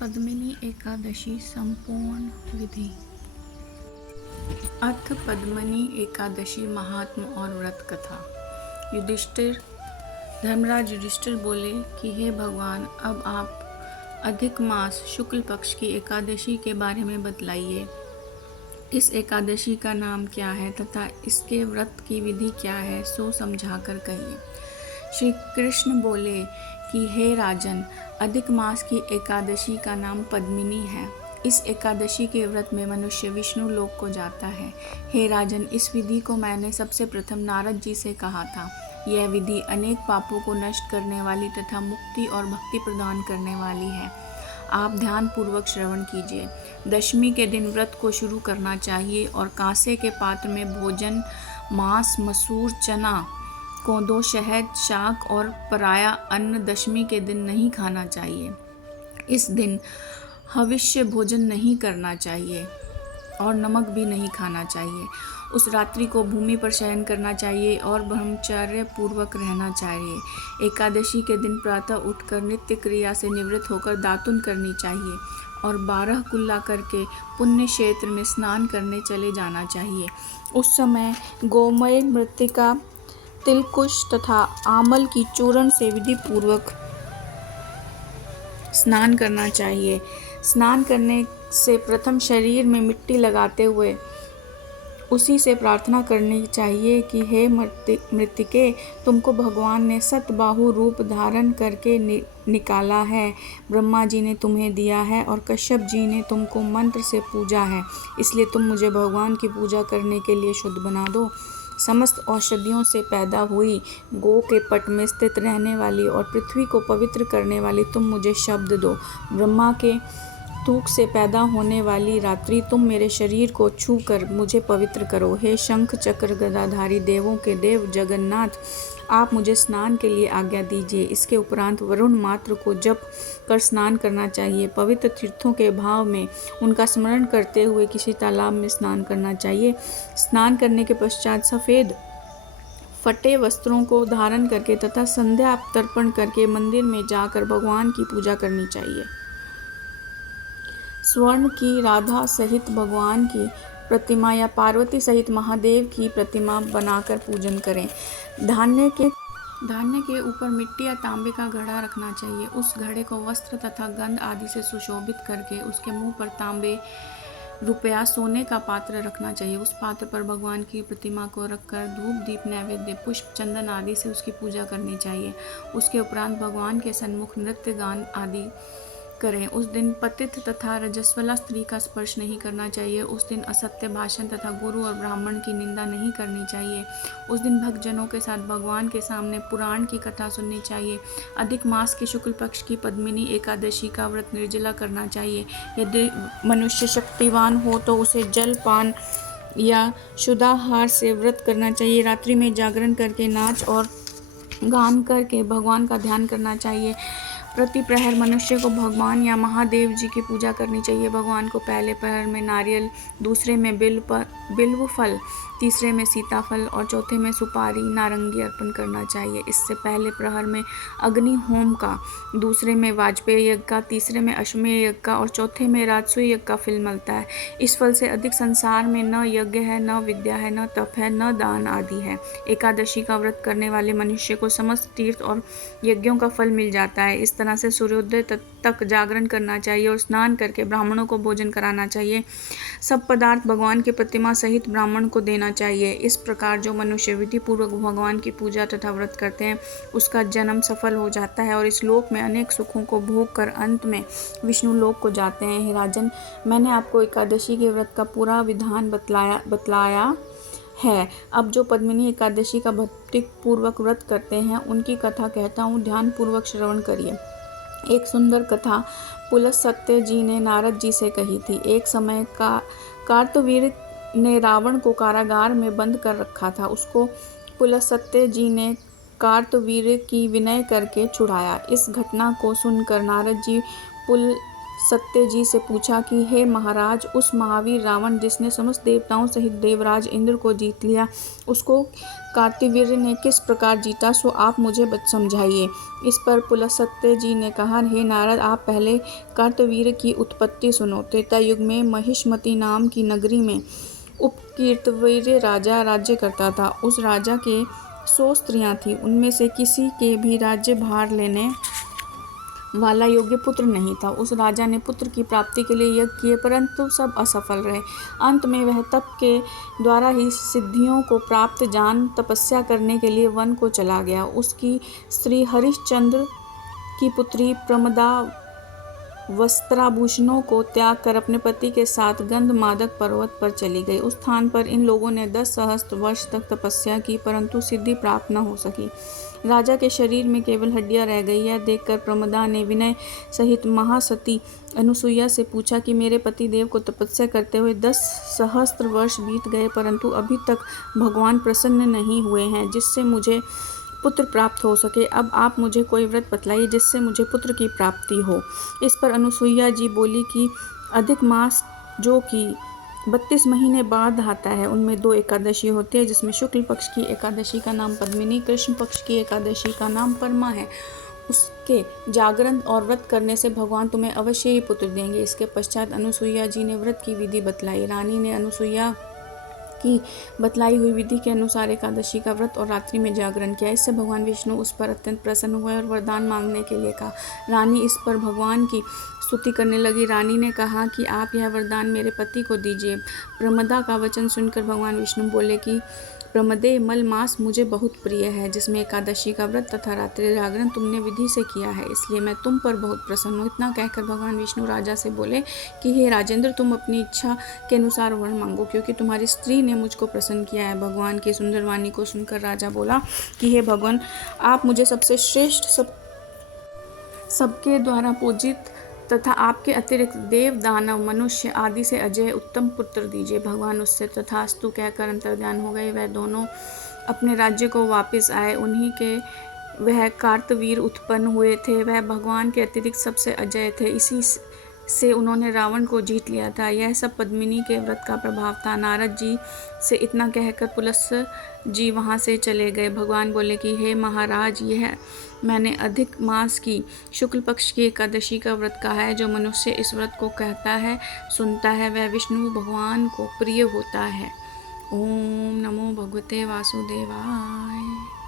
पद्मिनी एकादशी संपूर्ण विधि। अथ पद्मिनी एकादशी महात्म और व्रत कथा। धर्मराज युधिष्ठिर बोले कि हे भगवान, अब आप अधिक मास शुक्ल पक्ष की एकादशी के बारे में बतलाइए। इस एकादशी का नाम क्या है तथा इसके व्रत की विधि क्या है, सो समझाकर कहिए। श्री कृष्ण बोले कि हे राजन, अधिक मास की एकादशी का नाम पद्मिनी है। इस एकादशी के व्रत में मनुष्य विष्णु लोक को जाता है। हे राजन, इस विधि को मैंने सबसे प्रथम नारद जी से कहा था। यह विधि अनेक पापों को नष्ट करने वाली तथा मुक्ति और भक्ति प्रदान करने वाली है। आप ध्यान पूर्वक श्रवण कीजिए। दशमी के दिन व्रत को शुरू करना चाहिए और कांसे के पात्र में भोजन मांस, मसूर, चना, कोदो, शहद, शाक और पराया अन्न दशमी के दिन नहीं खाना चाहिए। इस दिन हविष्य भोजन नहीं करना चाहिए और नमक भी नहीं खाना चाहिए। उस रात्रि को भूमि पर शयन करना चाहिए और ब्रह्मचर्य पूर्वक रहना चाहिए। एकादशी के दिन प्रातः उठकर नित्य क्रिया से निवृत्त होकर दातुन करनी चाहिए और 12 कुल्ला करके पुण्य क्षेत्र में स्नान करने चले जाना चाहिए। उस समय गोमय, मृत्तिका, तिलकुश तथा आमल की चूर्ण से विधि पूर्वक स्नान करना चाहिए। स्नान करने से प्रथम शरीर में मिट्टी लगाते हुए उसी से प्रार्थना करनी चाहिए कि हे मृत्तिके, तुमको भगवान ने सतबाहु रूप धारण करके निकाला है। ब्रह्मा जी ने तुम्हें दिया है और कश्यप जी ने तुमको मंत्र से पूजा है, इसलिए तुम मुझे भगवान की पूजा करने के लिए शुद्ध बना दो। समस्त औषधियों से पैदा हुई, गो के पट में स्थित रहने वाली और पृथ्वी को पवित्र करने वाली तुम मुझे शब्द दो। ब्रह्मा के थूक से पैदा होने वाली रात्रि, तुम मेरे शरीर को छू कर मुझे पवित्र करो। हे शंख चक्र गदाधारी देवों के देव जगन्नाथ, आप मुझे स्नान के लिए आज्ञा दीजिए। इसके उपरांत वरुण मात्र को जप कर स्नान करना चाहिए। पवित्र तीर्थों के भाव में उनका स्मरण करते हुए किसी तालाब में स्नान करना चाहिए। स्नान करने के पश्चात सफ़ेद फटे वस्त्रों को धारण करके तथा संध्या तर्पण करके मंदिर में जाकर भगवान की पूजा करनी चाहिए। स्वर्ण की राधा सहित भगवान की प्रतिमा या पार्वती सहित महादेव की प्रतिमा बनाकर पूजन करें। धान्य के ऊपर मिट्टी या तांबे का घड़ा रखना चाहिए। उस घड़े को वस्त्र तथा गंध आदि से सुशोभित करके उसके मुंह पर तांबे, रुपया, सोने का पात्र रखना चाहिए। उस पात्र पर भगवान की प्रतिमा को रखकर धूप, दीप, नैवेद्य, पुष्प, चंदन आदि से उसकी पूजा करनी चाहिए। उसके उपरांत भगवान के सन्मुख नृत्य, गान आदि करें। उस दिन पतित तथा रजस्वला स्त्री का स्पर्श नहीं करना चाहिए। उस दिन असत्य भाषण तथा गुरु और ब्राह्मण की निंदा नहीं करनी चाहिए। उस दिन भक्तजनों के साथ भगवान के सामने पुराण की कथा सुननी चाहिए। अधिक मास के शुक्ल पक्ष की पद्मिनी एकादशी का व्रत निर्जला करना चाहिए। यदि मनुष्य शक्तिवान हो तो उसे जल पान या शुद्धाहार से व्रत करना चाहिए। रात्रि में जागरण करके नाच और गान करके भगवान का ध्यान करना चाहिए। प्रति प्रहर मनुष्य को भगवान या महादेव जी की पूजा करनी चाहिए। भगवान को पहले प्रहर में नारियल, दूसरे में बिल्व फल, तीसरे में सीताफल और चौथे में सुपारी, नारंगी अर्पण करना चाहिए। इससे पहले प्रहर में अग्नि होम का, दूसरे में वाजपेय यज्ञ का, तीसरे में अश्वमेध यज्ञ का और चौथे में राजसूय यज्ञ का फल मिलता है। इस फल से अधिक संसार में न यज्ञ है, न विद्या है, न तप है, न दान आदि है। एकादशी का व्रत करने वाले मनुष्य को समस्त तीर्थ और यज्ञों का फल मिल जाता है। इस तरह से सूर्योदय तक जागरण करना चाहिए और स्नान करके ब्राह्मणों को भोजन कराना चाहिए। सब पदार्थ भगवान की प्रतिमा सहित ब्राह्मण को देना चाहिए। इस प्रकार जो मनुष्य विधि पूर्वक भगवान की पूजा तथा व्रत करते हैं, उसका जन्म सफल हो जाता है और इस लोक में अनेक सुखों को भोग कर अंत में विष्णु लोक को जाते हैं। हे राजन, मैंने आपको एकादशी के व्रत का पूरा विधान बतलाया है। अब जो पद्मिनी एकादशी का भक्ति पूर्वक व्रत करते हैं, उनकी कथा कहता हूँ, ध्यान पूर्वक श्रवण करिए। एक सुंदर कथा पुलस्त्य जी ने नारद जी से कही थी। एक समय कार्तवीर्य ने रावण को कारागार में बंद कर रखा था। उसको पुलस्त्य जी ने कार्तवीर्य की विनय करके छुड़ाया। इस घटना को सुनकर नारद जी सत्यजी से पूछा कि हे महाराज, उस महावीर रावण जिसने समस्त देवताओं सहित देवराज इंद्र को जीत लिया, उसको कार्तवीर्य ने किस प्रकार जीता, सो आप मुझे समझाइए। इस पर पुलस्त्य जी ने कहा, हे नारद, आप पहले कार्तवीर्य की उत्पत्ति सुनो। त्रेता युग में महिष्मती नाम की नगरी में उपकीर्तवीर्य राजा राज्य करता था। उस राजा के 100 स्त्रियां थीं। उनमें से किसी के भी राज्य भार लेने वाला योग्य पुत्र नहीं था। उस राजा ने पुत्र की प्राप्ति के लिए यज्ञ किए, परंतु सब असफल रहे। अंत में वह तप के द्वारा ही सिद्धियों को प्राप्त जान तपस्या करने के लिए वन को चला गया। उसकी स्त्री हरिश्चंद्र की पुत्री प्रमदा वस्त्राभूषणों को त्याग कर अपने पति के साथ गंधमादक पर्वत पर चली गई। उस स्थान पर इन लोगों ने 10 सहस्त्र वर्ष तक तपस्या की, परंतु सिद्धि प्राप्त न हो सकी। राजा के शरीर में केवल हड्डियां रह गई। यह देखकर प्रमदा ने विनय सहित महासती अनुसुईया से पूछा कि मेरे पति देव को तपस्या करते हुए 10 सहस्त्र वर्ष बीत गए, परंतु अभी तक भगवान प्रसन्न नहीं हुए हैं जिससे मुझे पुत्र प्राप्त हो सके। अब आप मुझे कोई व्रत बतलाइए जिससे मुझे पुत्र की प्राप्ति हो। इस पर अनुसुईया जी बोली कि अधिक मास जो कि 32 महीने बाद आता है, उनमें 2 एकादशी होती है, जिसमें शुक्ल पक्ष की एकादशी का नाम पद्मिनी, कृष्ण पक्ष की एकादशी का नाम परमा है। उसके जागरण और व्रत करने से भगवान तुम्हें अवश्य ही पुत्र देंगे। इसके पश्चात अनुसुईया जी ने व्रत की विधि बतलाई। रानी ने अनुसुईया की बतलाई हुई विधि के अनुसार एकादशी का व्रत और रात्रि में जागरण किया। इससे भगवान विष्णु उस पर अत्यंत प्रसन्न हुए और वरदान मांगने के लिए कहा। रानी इस पर भगवान की स्तुति करने लगी। रानी ने कहा कि आप यह वरदान मेरे पति को दीजिए। प्रमदा का वचन सुनकर भगवान विष्णु बोले कि प्रमदे, मल मास मुझे बहुत प्रिय है, जिसमें एकादशी का व्रत तथा रात्रि जागरण तुमने विधि से किया है, इसलिए मैं तुम पर बहुत प्रसन्न हूँ। इतना कहकर भगवान विष्णु राजा से बोले कि हे राजेंद्र, तुम अपनी इच्छा के अनुसार वर मांगो, क्योंकि तुम्हारी स्त्री ने मुझको प्रसन्न किया है। भगवान की सुंदर वाणी को सुनकर राजा बोला कि हे भगवान, आप मुझे सबसे श्रेष्ठ, सबके द्वारा पूजित तथा आपके अतिरिक्त देव, दानव, मनुष्य आदि से अजय उत्तम पुत्र दीजिए। भगवान उससे तथास्तु कहकर अंतर्ध्यान हो गए। वह दोनों अपने राज्य को वापस आए। उन्हीं के वह कार्तवीर उत्पन्न हुए थे। वह भगवान के अतिरिक्त सबसे अजय थे। इसी से उन्होंने रावण को जीत लिया था। यह सब पद्मिनी के व्रत का प्रभाव था। नारद जी से इतना कहकर पुलस्त्य जी वहाँ से चले गए। भगवान बोले कि हे महाराज, यह मैंने अधिक मास की शुक्ल पक्ष की एकादशी का व्रत कहा है। जो मनुष्य इस व्रत को कहता है, सुनता है, वह विष्णु भगवान को प्रिय होता है। ओम नमो भगवते वासुदेवाय।